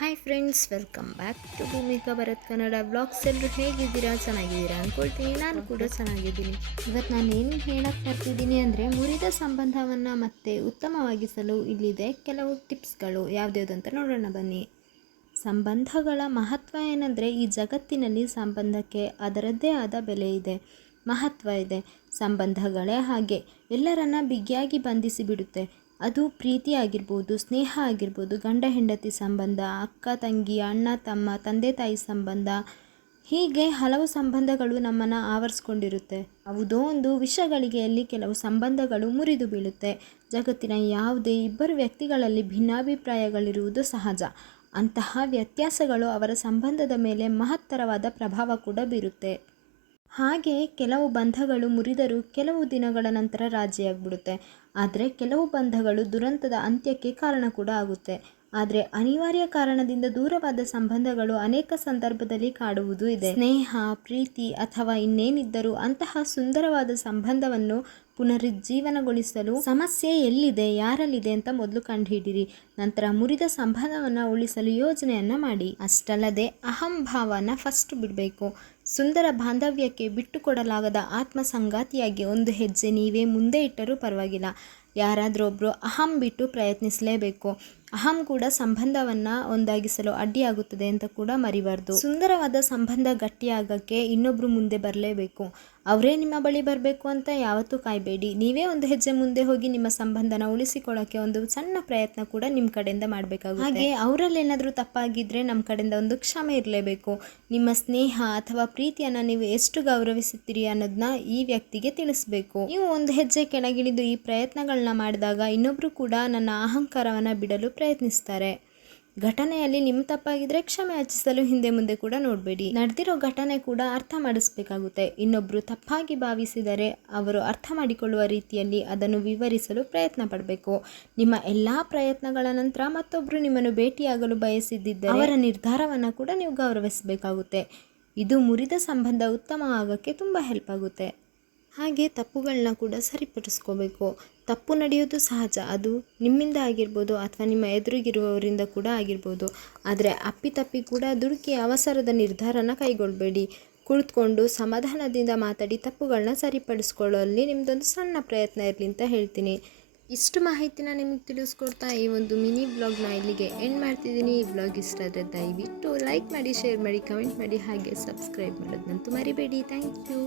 Hi friends, welcome back to Bhoomika Bharath Kannada blogs. ಎಲ್ಲರೂ ಹೇಗಿದ್ದೀರಾ? ಚೆನ್ನಾಗಿದ್ದೀರಾ ಅಂದ್ಕೊಳ್ತೀನಿ. ನಾನು ಕೂಡ ಚೆನ್ನಾಗಿದ್ದೀನಿ. ಇವತ್ತು ನಾನು ಏನು ಹೇಳಕ್ಕೆ ಬರ್ತಿದ್ದೀನಿ ಅಂದರೆ, ಮುರಿದ ಸಂಬಂಧವನ್ನು ಮತ್ತೆ ಉತ್ತಮವಾಗಿಸಲು ಇಲ್ಲಿದೆ ಕೆಲವು ಟಿಪ್ಸ್ಗಳು. ಯಾವುದ್ಯಾವುದಂತ ನೋಡೋಣ ಬನ್ನಿ. ಸಂಬಂಧಗಳ ಮಹತ್ವ ಏನಂದರೆ, ಈ ಜಗತ್ತಿನಲ್ಲಿ ಸಂಬಂಧಕ್ಕೆ ಅದರದ್ದೇ ಆದ ಬೆಲೆ ಇದೆ, ಮಹತ್ವ ಇದೆ. ಸಂಬಂಧಗಳೇ ಹಾಗೆ ಎಲ್ಲರನ್ನ ಬಿಗಿಯಾಗಿ ಬಂಧಿಸಿ ಬಿಡುತ್ತೆ. ಅದು ಪ್ರೀತಿ ಆಗಿರ್ಬೋದು, ಸ್ನೇಹ ಆಗಿರ್ಬೋದು, ಗಂಡ ಹೆಂಡತಿ ಸಂಬಂಧ, ಅಕ್ಕ ತಂಗಿ, ಅಣ್ಣ ತಮ್ಮ, ತಂದೆ ತಾಯಿ ಸಂಬಂಧ, ಹೀಗೆ ಹಲವು ಸಂಬಂಧಗಳು ನಮ್ಮನ್ನು ಆವರಿಸ್ಕೊಂಡಿರುತ್ತೆ. ಯಾವುದೋ ಒಂದು ವಿಷಯಗಳಿಗೆಯಲ್ಲಿ ಕೆಲವು ಸಂಬಂಧಗಳು ಮುರಿದು ಬೀಳುತ್ತೆ. ಜಗತ್ತಿನ ಯಾವುದೇ ಇಬ್ಬರು ವ್ಯಕ್ತಿಗಳಲ್ಲಿ ಭಿನ್ನಾಭಿಪ್ರಾಯಗಳಿರುವುದು ಸಹಜ. ಅಂತಹ ವ್ಯತ್ಯಾಸಗಳು ಅವರ ಸಂಬಂಧದ ಮೇಲೆ ಮಹತ್ತರವಾದ ಪ್ರಭಾವ ಕೂಡ ಬೀರುತ್ತೆ. ಹಾಗೆ ಕೆಲವು ಬಂಧಗಳು ಮುರಿದರೂ ಕೆಲವು ದಿನಗಳ ನಂತರ ರಾಜಿಯಾಗ್ಬಿಡುತ್ತೆ. ಆದರೆ ಕೆಲವು ಬಂಧಗಳು ದುರಂತದ ಅಂತ್ಯಕ್ಕೆ ಕಾರಣ ಕೂಡ ಆಗುತ್ತೆ. ಆದರೆ ಅನಿವಾರ್ಯ ಕಾರಣದಿಂದ ದೂರವಾದ ಸಂಬಂಧಗಳು ಅನೇಕ ಸಂದರ್ಭದಲ್ಲಿ ಕಾಡುವುದೂ ಇದೆ. ಸ್ನೇಹ, ಪ್ರೀತಿ ಅಥವಾ ಇನ್ನೇನಿದ್ದರೂ ಅಂತಹ ಸುಂದರವಾದ ಸಂಬಂಧವನ್ನು ಪುನರುಜ್ಜೀವನಗೊಳಿಸಲು ಸಮಸ್ಯೆ ಎಲ್ಲಿದೆ, ಯಾರಲ್ಲಿದೆ ಅಂತ ಮೊದಲು ಕಂಡುಹಿಡಿಯಿರಿ. ನಂತರ ಮುರಿದ ಸಂಬಂಧವನ್ನು ಉಳಿಸಲು ಯೋಜನೆಯನ್ನು ಮಾಡಿ. ಅಷ್ಟಲ್ಲದೆ ಅಹಂಭಾವನ ಫಸ್ಟ್ ಬಿಡಬೇಕು. ಸುಂದರ ಬಾಂಧವ್ಯಕ್ಕೆ ಬಿಟ್ಟುಕೊಡಲಾಗದ ಆತ್ಮ ಸಂಗಾತಿಯಾಗಿ ಒಂದು ಹೆಜ್ಜೆ ನೀವೇ ಮುಂದೆ ಇಟ್ಟರೂ ಪರವಾಗಿಲ್ಲ. ಯಾರಾದರೂ ಒಬ್ಬರು ಅಹಂ ಬಿಟ್ಟು ಪ್ರಯತ್ನಿಸಲೇಬೇಕು. ಅಹಂ ಕೂಡ ಸಂಬಂಧವನ್ನು ಒಂದಾಗಿಸಲು ಅಡ್ಡಿಯಾಗುತ್ತದೆ ಅಂತ ಕೂಡ ಮರಿಬಾರ್ದು. ಸುಂದರವಾದ ಸಂಬಂಧ ಗಟ್ಟಿಯಾಗಕ್ಕೆ ಇನ್ನೊಬ್ಬರು ಮುಂದೆ ಬರಲೇಬೇಕು. ಅವರೇ ನಿಮ್ಮ ಬಳಿ ಬರಬೇಕು ಅಂತ ಯಾವತ್ತೂ ಕಾಯಬೇಡಿ. ನೀವೇ ಒಂದು ಹೆಜ್ಜೆ ಮುಂದೆ ಹೋಗಿ ನಿಮ್ಮ ಸಂಬಂಧನ ಉಳಿಸಿಕೊಳ್ಳೋಕ್ಕೆ ಒಂದು ಸಣ್ಣ ಪ್ರಯತ್ನ ಕೂಡ ನಿಮ್ಮ ಕಡೆಯಿಂದ ಮಾಡಬೇಕಾಗುತ್ತೆ. ಹಾಗೆ ಅವರಲ್ಲಿ ಏನಾದರೂ ತಪ್ಪಾಗಿದ್ದರೆ ನಮ್ಮ ಕಡೆಯಿಂದ ಒಂದು ಕ್ಷಮೆ ಇರಲೇಬೇಕು. ನಿಮ್ಮ ಸ್ನೇಹ ಅಥವಾ ಪ್ರೀತಿಯನ್ನು ನೀವು ಎಷ್ಟು ಗೌರವಿಸುತ್ತೀರಿ ಅನ್ನೋದನ್ನ ಈ ವ್ಯಕ್ತಿಗೆ ತಿಳಿಸ್ಬೇಕು. ನೀವು ಒಂದು ಹೆಜ್ಜೆ ಕೆಳಗಿಳಿದು ಈ ಪ್ರಯತ್ನಗಳನ್ನ ಮಾಡಿದಾಗ ಇನ್ನೊಬ್ಬರು ಕೂಡ ನನ್ನ ಅಹಂಕಾರವನ್ನು ಬಿಡಲು ಪ್ರಯತ್ನಿಸ್ತಾರೆ. ಘಟನೆಯಲ್ಲಿ ನಿಮ್ಮ ತಪ್ಪಾಗಿದ್ರೆ ಕ್ಷಮೆ ಯಾಚಿಸಲು ಹಿಂದೆ ಮುಂದೆ ಕೂಡ ನೋಡಬೇಡಿ. ನಡೆದಿರೋ ಘಟನೆ ಕೂಡ ಅರ್ಥ ಮಾಡಿಸ್ಬೇಕಾಗುತ್ತೆ. ಇನ್ನೊಬ್ಬರು ತಪ್ಪಾಗಿ ಭಾವಿಸಿದರೆ ಅವರು ಅರ್ಥ ಮಾಡಿಕೊಳ್ಳುವ ರೀತಿಯಲ್ಲಿ ಅದನ್ನು ವಿವರಿಸಲು ಪ್ರಯತ್ನ ಪಡಬೇಕು. ನಿಮ್ಮ ಎಲ್ಲ ಪ್ರಯತ್ನಗಳ ನಂತರ ಮತ್ತೊಬ್ಬರು ನಿಮ್ಮನ್ನು ಭೇಟಿಯಾಗಲು ಬಯಸಿದ್ದರೆ ಅವರ ನಿರ್ಧಾರವನ್ನು ಕೂಡ ನೀವು ಗೌರವಿಸಬೇಕಾಗುತ್ತೆ. ಇದು ಮುರಿದ ಸಂಬಂಧ ಉತ್ತಮ ಆಗೋಕ್ಕೆ ತುಂಬ ಹೆಲ್ಪ್ ಆಗುತ್ತೆ. ಹಾಗೆ ತಪ್ಪುಗಳನ್ನ ಕೂಡ ಸರಿಪಡಿಸ್ಕೋಬೇಕು. ತಪ್ಪು ನಡೆಯೋದು ಸಹಜ. ಅದು ನಿಮ್ಮಿಂದ ಆಗಿರ್ಬೋದು ಅಥವಾ ನಿಮ್ಮ ಎದುರಿಗಿರುವವರಿಂದ ಕೂಡ ಆಗಿರ್ಬೋದು. ಆದರೆ ಅಪ್ಪಿತಪ್ಪಿ ಕೂಡ ದುಡುಕಿ ಅವಸರದ ನಿರ್ಧಾರನ ಕೈಗೊಳ್ಳಬೇಡಿ. ಕುಳಿತುಕೊಂಡು ಸಮಾಧಾನದಿಂದ ಮಾತಾಡಿ ತಪ್ಪುಗಳನ್ನ ಸರಿಪಡಿಸ್ಕೊಳ್ಳೋಲ್ಲಿ ನಿಮ್ಮದೊಂದು ಸಣ್ಣ ಪ್ರಯತ್ನ ಇರಲಿ ಅಂತ ಹೇಳ್ತೀನಿ. ಇಷ್ಟು ಮಾಹಿತಿನ ನಿಮಗೆ ತಿಳಿಸ್ಕೊಡ್ತಾ ಈ ಒಂದು ಮಿನಿ ಬ್ಲಾಗ್ನ ಇಲ್ಲಿಗೆ ಎಂಡ್ ಮಾಡ್ತಿದ್ದೀನಿ. ಈ ಬ್ಲಾಗ್ ಇಷ್ಟ ಆದರೆ ದಯವಿಟ್ಟು ಲೈಕ್ ಮಾಡಿ, ಶೇರ್ ಮಾಡಿ, ಕಮೆಂಟ್ ಮಾಡಿ, ಹಾಗೆ ಸಬ್ಸ್ಕ್ರೈಬ್ ಮಾಡೋದಂತೂ ಮರಿಬೇಡಿ. Thank you.